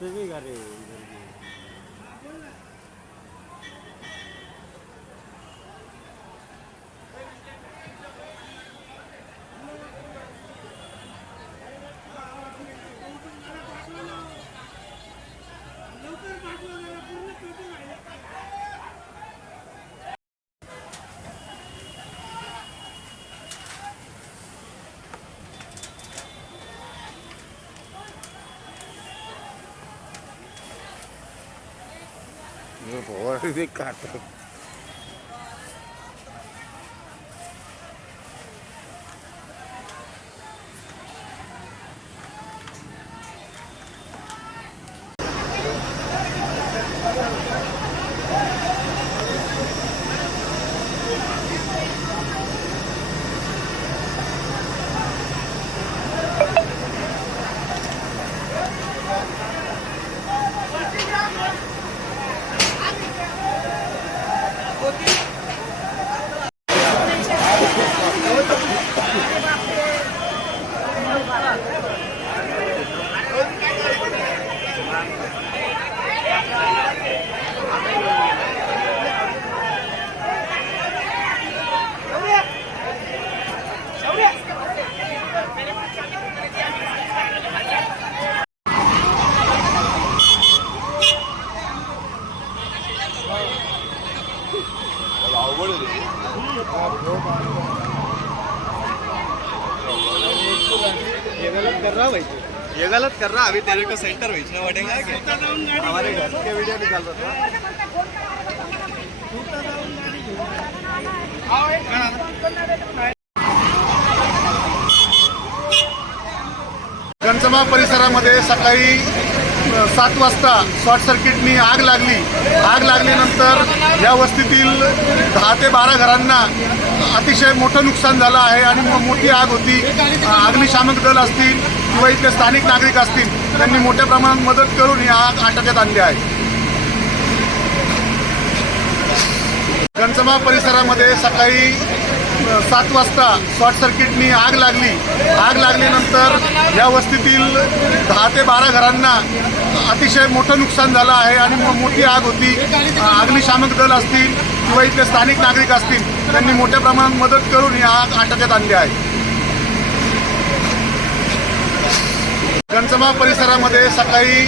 গাড়ি पोहर काढतो ये गलत कर रहा भाई ये गलत कर रहा अभी तेरे को सेंटर भेजना पड़ेगा हमारे घर के वीडियो निकाल रहा था घनसभा परिसरामध्ये सकाळी सात वाजता शॉर्ट सर्किटनी आग लागली. आग लागल्यानंतर या वस्तीतील दहा ते बारा घरांना अतिशय मोठं नुकसान झालं आहे आणि मोठी आग होती. अग्निशामक दल असतील किंवा इथले स्थानिक नागरिक असतील त्यांनी मोठ्या प्रमाणात मदत करून ही आग आटोक्यात आणली आहे. घनसभा परिसरामध्ये सकाळी सात वाजता शॉर्ट सर्किटनी आग लागली. आग लागल्यानंतर या वस्तीतील दहा ते बारा घरांना अतिशय मोठं नुकसान झालं आहे आणि मोठी आग होती. अग्निशामक दल असतील किंवा इथले स्थानिक नागरिक असतील त्यांनी मोठ्या प्रमाणात मदत करून ही आग आटोक्यात आणली आहे. घनसभा परिसरामध्ये सकाळी